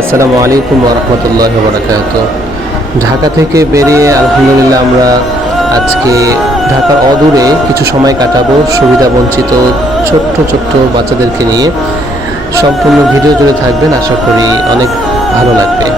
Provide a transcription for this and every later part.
আসসালামু আলাইকুম ওয়া রাহমাতুল্লাহি ওয়া বারাকাতুহু। ঢাকা থেকে বেরিয়ে আলহামদুলিল্লাহ আমরা আজকে ঢাকার অদূরে কিছু সময় কাটাবো সুবিধাবঞ্চিত ছোট্ট ছোট্ট বাচ্চাদেরকে নিয়ে। সম্পূর্ণ ভিডিও জুড়ে থাকবেন, আশা করি অনেক ভালো লাগবে।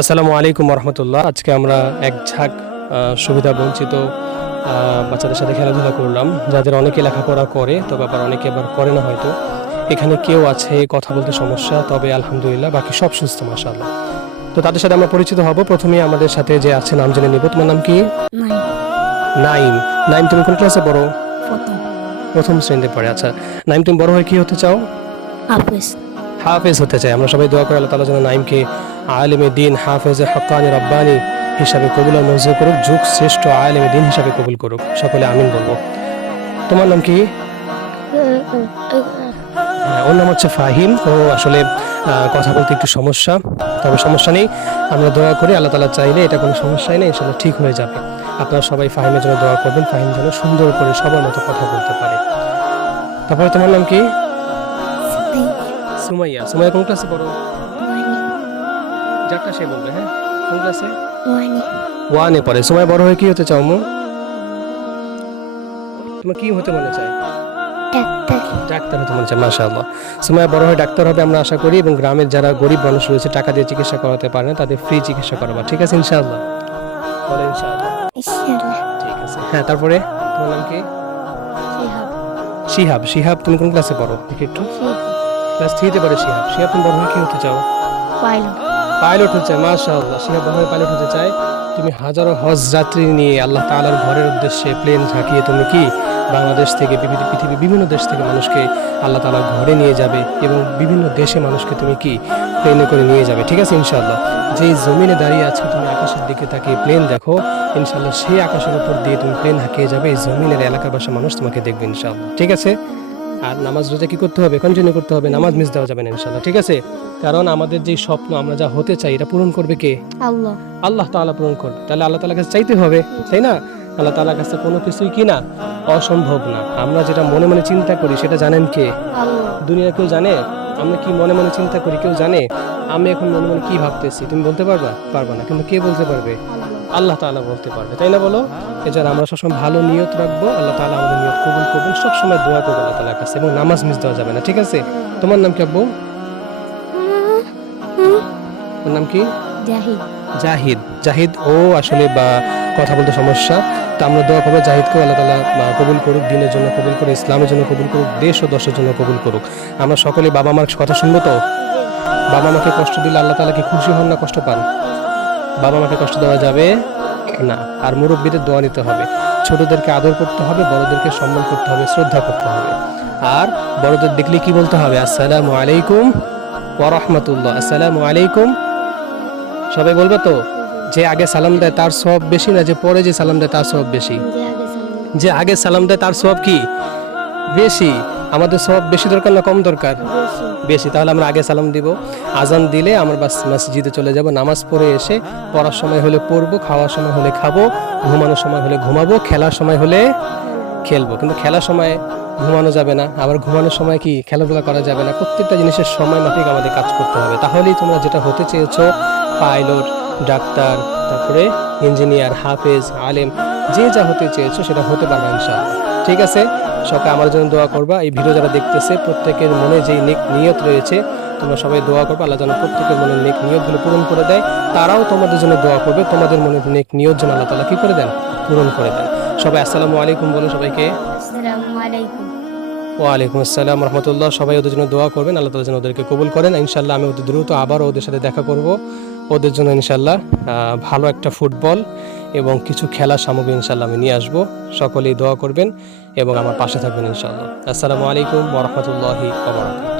আসসালামু আলাইকুম রহমতুল্লাহ। আজকে আমরা এক ঝাঁক সুবিধা বঞ্চিত বাচ্চাদের সাথে খেলাধুলা করলাম, যাদের অনেকে লেখাপড়া করে, তবে আবার অনেকে আবার করে না হয়তো। এখানে কেউ আছে কথা বলতে সমস্যা, তবে আলহামদুলিল্লাহ বাকি সব সুস্থ মাশাআল্লাহ। তো তাদের সাথে আমরা পরিচিত হব। প্রথমে আমাদের সাথে যে আছে নাম জেনে নিব। তোমার নাম কি? নাইম। নাইম, তুমি কোন ক্লাসে পড়ো? প্রথম শ্রেণীতে পড়ে। আচ্ছা নাইম, তুমি বড় হয়ে কি হতে চাও? হাফেজ হতে চাই। আমরা সবাই দোয়া করি আল্লাহ তাআলা যেন নাইমকে আলেমে দ্বীন, হাফেজে হাক্কানি রব্বানি হিসাবে কবুল আর মঞ্জুর করুক, যুগ শ্রেষ্ঠ আলেমে দ্বীন হিসাবে কবুল করুক। সকলে আমিন বলবো। তোমার নাম কি? ওর নাম হচ্ছে ফাহিম। ও আসলে কথা বলতে একটু সমস্যা, তবে সমস্যা নেই। আমরা দোয়া করি আল্লাহ তাআলা চাইলে এটা কোনো সমস্যাই নেই, ইনশাআল্লাহ ঠিক হয়ে যাবে। আপনারা সবাই ফাহিমের জন্য দোয়া করবেন, ফাহিম যেন সুন্দর করে সবার মতো কথা বলতে পারে। তারপরে তোমার নাম কি? সুমাইয়া। সুমাইয়া কোন ক্লাসে পড়ো? যারটা সে বলবে। হ্যাঁ, কোন ক্লাসে? ওয়ানে পড়ে। সুমাইয়া বড় হয়ে কি হতে চাও? তোমার কি হতে মনে চায়? ডাক্তার হতে মনে চায়। মাশাআল্লাহ। সুমাইয়া বড় হয়ে ডাক্তার হবে আমরা আশা করি, এবং গ্রামের যারা গরিব মানুষ রয়েছে টাকা দিয়ে চিকিৎসা করাতে পারে না, তাদের ফ্রি চিকিৎসা করাবা। ঠিক আছে ইনশাআল্লাহ? বলে ইনশাআল্লাহ। ঠিক আছে। হ্যাঁ, তারপরে তোমার নাম কি? শিহাব। শিহাব, তুমি কোন ক্লাসে পড়ো? দেখি একটু। ক্লাস 3 তে পড়ে শিহাব। শিহাব, তুমি বড় হয়ে কি হতে চাও? পাইলট। পাইলট হতে চায়। মাশাআল্লাহ। শিহাব বড় হয়ে পাইলট হতে চায়। তুমি হাজারো হজ যাত্রী নিয়ে আল্লাহ তাআলার ঘরের উদ্দেশ্যে প্লেন ঝাঁকিয়ে তুমি কি বাংলাদেশ থেকে পৃথিবীর বিভিন্ন দেশ থেকে মানুষকে আল্লাহ তাআলা ঘরে নিয়ে যাবে এবং বিভিন্ন দেশে মানুষকে তুমি কি প্লেনে করে নিয়ে যাবে, ঠিক আছে ইনশাআল্লাহ। যেই জমিনে দাঁড়িয়ে আছো তুমি আকাশের দিকে তাকিয়ে প্লেন দেখো, ইনশাআল্লাহ সেই আকাশের উপর দিয়ে তুমি প্লেন হাঁকিয়ে যাবে, এই জমিনের এলাকার বাসা মানুষ তোমাকে দেখবে ইনশাআল্লাহ, ঠিক আছে। আর নামাজ রোজা কি করতে হবে? কন্টিনিউ করতে হবে, নামাজ মিস দেওয়া যাবে না ইনশাআল্লাহ, ঠিক আছে। কারণ আমাদের যে স্বপ্ন আমরা যা হতে চাই এটা পূরণ করবে কে? আল্লাহ। আল্লাহ তাআলা পূরণ করবে। তাহলে আল্লাহ তাআলার কাছে চাইতে হবে, তাই না? আল্লাহ তাআলার কাছে কোনো কিছুই কি না অসম্ভব না। আমরা যেটা মনে মনে চিন্তা করি সেটা জানেন কে? আল্লাহ। দুনিয়া কেউ জানে? আমরা কি মনে মনে চিন্তা করি কেউ জানে? আমি এখন মনে মনে কি ভাবতেছি তুমি বলতে পারবা? পারবা না। কিন্তু কে বলতে পারবে? আল্লাহ তাআলা বলতে পারবে, তাই না বলো? এজন্য আমরা সবসময় ভালো নিয়ত রাখবো, আল্লাহ তাআলা আমাদের নিয়ত কবুল করবেন। সবসময় দোয়া করবো আল্লাহ তাআলার কাছে এবং নামাজ মিস দেওয়া যাবে না, ঠিক আছে। তোমার নাম কি আব্বু? ওর নাম কি? জাহিদ। জাহিদ। জাহিদ ও আসলে বা কথা বলতে সমস্যা, তো আমরা দোয়া করবো জাহিদকে আল্লাহ তাআলা কবুল করুক, দিনের জন্য কবুল করুক, ইসলামের জন্য কবুল করুক, দেশ ও দশের জন্য কবুল করুক। আমরা সকলে বাবা মার কথা শুনবো তো? বাবা মাকে কষ্ট দিলে আল্লাহ তাআলা কি খুশি হন না কষ্ট পান? বাবা মাকে কষ্ট দেওয়া যাবে না। আর মুরব্বীদের দোয়া নিতে হবে, ছোটদেরকে আদর করতে হবে, বড়দেরকে সম্মান করতে হবে, শ্রদ্ধা করতে হবে। আর বড়দের দেখলে কি বলতে হবে? আসসালামু আলাইকুম ওয়া রাহমাতুল্লাহ, আসসালামু আলাইকুম। সবাই বলবে তো? যে আগে সালাম দেয় তার সওয়াব বেশি না যে পরে যে সালাম দেয় তার সওয়াব বেশি? যে আগে সালাম দেয় তার সওয়াব কি বেশি? আমাদের সওয়াব বেশি দরকার না কম দরকার? বেশি। তাহলে আমরা আগে সালাম দিব, আজান দিলে আমরা বাস মসজিদে চলে যাব, নামাজ পড়ে এসে পড়ার সময় হলে পড়বো, খাওয়ার সময় হলে খাবো, ঘুমানোর সময় হলে ঘুমাবো, খেলার সময় হলে খেলবো। কিন্তু খেলার সময় ঘুমানো যাবে না, আবার ঘুমানোর সময় কি খেলাধুলা করা যাবে না। প্রত্যেকটা জিনিসের সময় মাফিক আমাদের কাজ করতে হবে, তাহলেই তোমরা যেটা হতে চেয়েছো পাইলট, ডাক্তার, তারপরে ইঞ্জিনিয়ার, হাফেজ, আলেম, যে যা হতে চেয়েছো সেটা হতে পারবে ইনশাআল্লাহ, ঠিক আছে। সকালে আমার জন্য দোয়া করবা। এই ভিডিও যারা দেখতেছে প্রত্যেকের মনে যেই নেক নিয়ত রয়েছে তোমরা সবাই দোয়া করবে, আল্লাহ যেন প্রত্যেকের মনে নেক নিয়তগুলো পূরণ করে দেয়। তারাও তোমাদের জন্য দোয়া করবে, তোমাদের মনে নেক নিয়ত যেন আল্লাহ তাআলা কি করে দেন? পূরণ করে দেন। সবাই আসসালামু আলাইকুম বলে সবাইকে। আসসালামু আলাইকুম। ওয়ালাইকুম আসসালাম রহমতুল্লাহ। সবাই ওদের জন্য দোয়া করবেন, আল্লাহ তাআলা যেন ওদেরকে কবুল করেন। ইনশাআল্লাহ আমি অতি দ্রুত আবার ওদের সাথে দেখা করব, ওদের জন্য ইনশাআল্লাহ ভালো একটা ফুটবল এবং কিছু খেলার সামগ্রী ইনশাআল্লাহ আমি নিয়ে আসবো। সকলেই দোয়া করবেন এবং আমার পাশে থাকবেন ইনশাআল্লাহ। আসসালামু আলাইকুম ওয়া রাহমাতুল্লাহি ওয়া বারাকাতুহু।